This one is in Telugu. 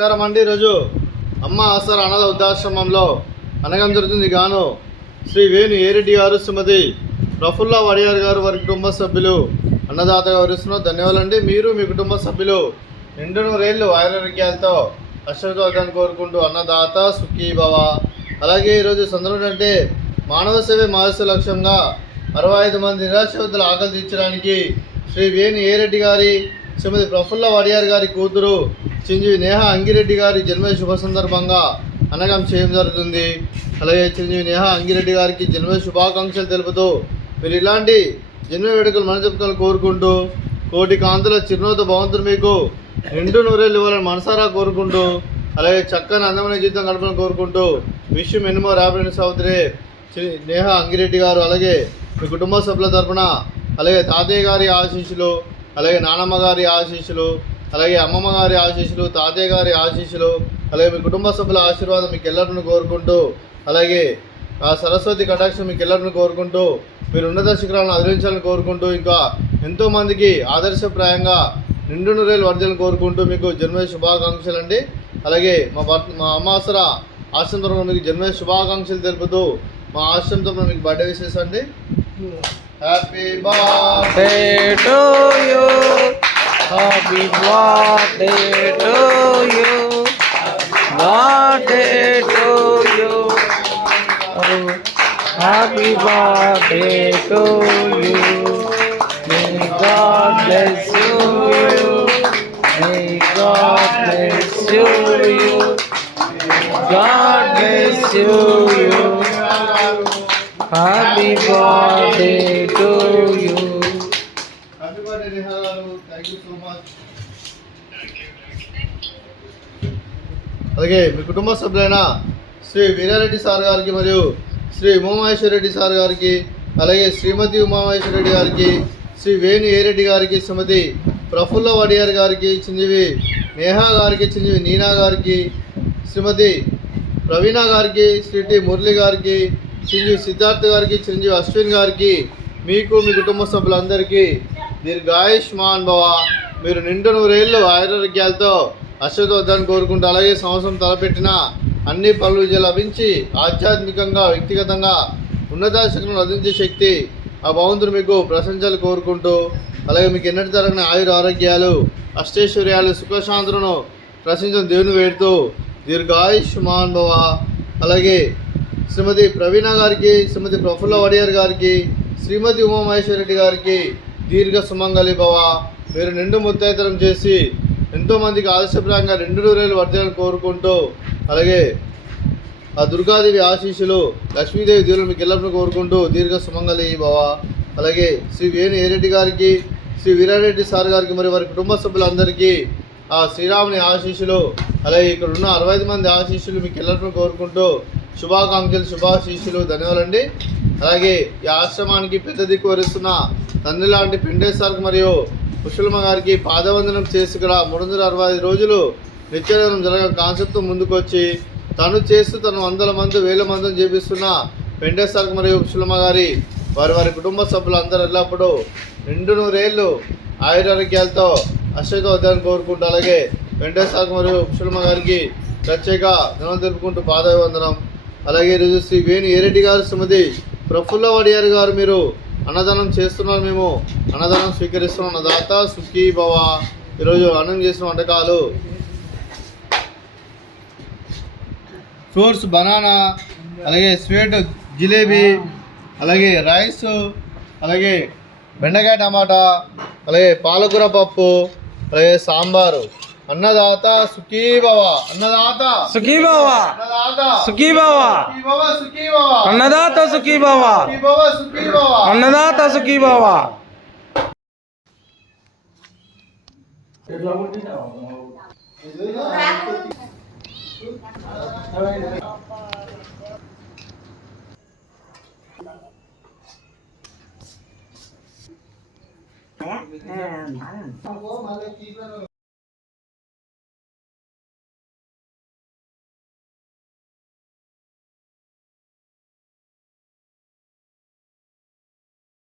నమస్కారం అండి. ఈరోజు అమ్మ ఆసరా అనాథ వృద్ధాశ్రమంలో అనగం జరుగుతుంది గాను శ్రీ వేణు ఏరెడ్డి గారు, శ్రీమతి ప్రఫుల్ల వడియార్ గారు, వారి కుటుంబ సభ్యులు అన్నదాతగా వివరిస్తున్నారు. ధన్యవాదాలండి. మీరు మీ కుటుంబ సభ్యులు నిండు నూరేళ్ళు ఆయురారోగ్యాలతో అశ్వతాన్ని కోరుకుంటూ అన్నదాత సుఖీభవ. అలాగే ఈరోజు సందర్భం అంటే మానవ సేవే మహస్సు లక్ష్యంగా 65 మంది నిరాశ్రతుల ఆకలి తీర్చడానికి శ్రీ వేణు ఏరెడ్డి గారి, శ్రీమతి ప్రఫుల్ల వడియార్ గారి కూతురు చిరంజీవి నేహా అంగిరెడ్డి గారి జన్మదిన శుభ సందర్భంగా అనగం చేయడం జరుగుతుంది. అలాగే చిరంజీవి నేహా అంగిరెడ్డి గారికి జన్మదిన శుభాకాంక్షలు తెలుపుతూ మీరు ఇలాంటి జన్మ వేడుకలు మన చెప్పుకోవాలని కోరుకుంటూ కోటి కాంతుల చిరునవ్వుతో భగవంతుడు మీకు నిండు నూరేళ్ళు ఇవ్వాలని మనసారా కోరుకుంటూ అలాగే చక్కని అందమైన జీవితం గడపాలని కోరుకుంటూ విషయం ఎన్నో ర్యాపిడ్ సహోదరి నేహా అంగిరెడ్డి గారు, అలాగే మీ కుటుంబ సభ్యుల తరఫున అలాగే తాతయ్య గారి ఆశీస్సులు, అలాగే నానమ్మ గారి ఆశీస్సులు, అలాగే అమ్మమ్మ గారి ఆశీస్సులు, తాతయ్య గారి ఆశీస్సులు, అలాగే మీ కుటుంబ సభ్యుల ఆశీర్వాదం మీకు ఎల్లరిని కోరుకుంటూ అలాగే ఆ సరస్వతి కటాక్షం మీకు ఎల్లరిని కోరుకుంటూ మీరు ఉన్నత శిఖరాలను అధిరించాలని కోరుకుంటూ ఇంకా ఎంతోమందికి ఆదర్శప్రాయంగా నిండు నూరేళ్ళు వర్జలను కోరుకుంటూ మీకు జన్మదిన శుభాకాంక్షలు అండి. అలాగే మా అమ్మ ఆసరా ఆశ్రమం తరఫున మీకు జన్మదిన శుభాకాంక్షలు తెలుపుతూ మా ఆశ్రమం తరఫున మీకు బర్త్డే విషెస్ అండి. Happy birthday to you, happy birthday to you, birthday to you, happy birthday to you, may God bless you, may God bless you, God bless you, happy birthday to you. Happy birthday Neha గారు, థాంక్యూ సో మచ్. అలాగే మీ కుటుంబ సభ్యులైన శ్రీ వీరారెడ్డి సార్ గారికి మరియు శ్రీ ఉమామహేశ్వరరెడ్డి సార్ గారికి, అలాగే శ్రీమతి ఉమామహేశ్వరరెడ్డి గారికి, శ్రీ వేణు ఏరెడ్డి గారికి, శ్రీమతి ప్రఫుల్ల వడియార్ గారికి, చిరంజీవి నేహా గారికి, చిరంజీవి నీనా గారికి, శ్రీమతి ప్రవీణ గారికి, శ్రీ టి మురళి గారికి, చిరంజీవి సిద్ధార్థ్ గారికి, చిరంజీవి అశ్విన్ గారికి, మీకు మీ కుటుంబ సభ్యులందరికీ దీర్ఘాయుష్మాన్ భవ. మీరు నిండు నూరేళ్ళు ఆయురారోగ్యాలతో అశ్వతోద్దాన్ని కోరుకుంటూ అలాగే సంవత్సరం తలపెట్టిన అన్ని పనులు విజయం లభించి ఆధ్యాత్మికంగా వ్యక్తిగతంగా ఉన్నత శక్తులను అందించే శక్తి ఆ భగవంతుడు మీకు ప్రశంసలు కోరుకుంటూ అలాగే మీకు ఎన్నటి తరగిన ఆయుర ఆరోగ్యాలు అష్టైశ్వర్యాలు సుఖశాంతులను ప్రశంసను దేవుని వేడుతూ దీర్ఘాయుష్మాన్ భవ. అలాగే శ్రీమతి ప్రవీణ గారికి, శ్రీమతి ప్రఫుల్ల వడియార్ గారికి, శ్రీమతి ఉమామహేశ్వరరెడ్డి గారికి దీర్ఘ సుమంగళి భవ. మీరు నిండు ముత్తైతనం చేసి ఎంతోమందికి ఆదర్శప్రాయంగా నిండు నూరేళ్ళు వర్ధలను కోరుకుంటూ అలాగే ఆ దుర్గాదేవి ఆశీస్సులు లక్ష్మీదేవి దేవులు మీకు ఎల్లప్పుడూ కోరుకుంటూ దీర్ఘ సుమంగళి భవ. అలాగే శ్రీ వేణు ఏరెడ్డి గారికి, శ్రీ వీరారెడ్డి సార్ గారికి మరియు వారి కుటుంబ సభ్యులందరికీ ఆ శ్రీరాముని ఆశీస్సులు, అలాగే ఇక్కడ ఉన్న 65 మంది ఆశీస్సులు మీకు ఎల్లప్పుడూ కోరుకుంటూ శుభాకాంక్షలు, శుభాశీస్సులు, ధన్యవాదాలండి. అలాగే ఈ ఆశ్రమానికి పెద్ద దిక్కు వరిస్తున్న తండ్రి లాంటి పెండేశ్వర్కి మరియు కుశలమ్మ గారికి పాదవందనం చేసి ఇక్కడ 365 రోజులు నిత్యదానం జరగని కాన్సెప్ట్ ముందుకొచ్చి తను చేస్తూ తను వందల మంది వేల మందిని చేపిస్తున్న పెండేశ్వర్కి మరియు కుశలమ్మ గారి వారి కుటుంబ సభ్యులందరూ ఎల్లప్పుడూ నిండు నూరేళ్ళు ఆయురారోగ్యాలతో అశ్వతోద్యాన్ని కోరుకుంటూ అలాగే వెంకటేశ్వర్కి మరియు కుశలమ్మ గారికి ప్రత్యేక ధనం తెలుపుకుంటూ పాదవందనం. అలాగే ఈరోజు శ్రీ వేణు ఏరెడ్డి గారు, శ్రీమతి ప్రఫుల్ల వడియార్ గారు మీరు అన్నదానం చేస్తున్నారు, మేము అన్నదానం స్వీకరిస్తున్నాం. అన్నదాత సుఖీ భవ. ఈరోజు అన్నం చేసిన వంటకాలు ఫ్రూట్స్ బనానా, అలాగే స్వీట్ జిలేబీ, అలాగే రైస్, అలాగే బెండకాయ టమాటా, అలాగే పాలకూర పప్పు, అలాగే సాంబారు. అన్నదాత సుఖీ భవ, అన్నదాత సుఖీ భవ, అన్నదాత సుఖీ భవ, సుఖీ భవ, అన్నదాత సుఖీ భవ, సుఖీ భవ, అన్నదాత సుఖీ భవ.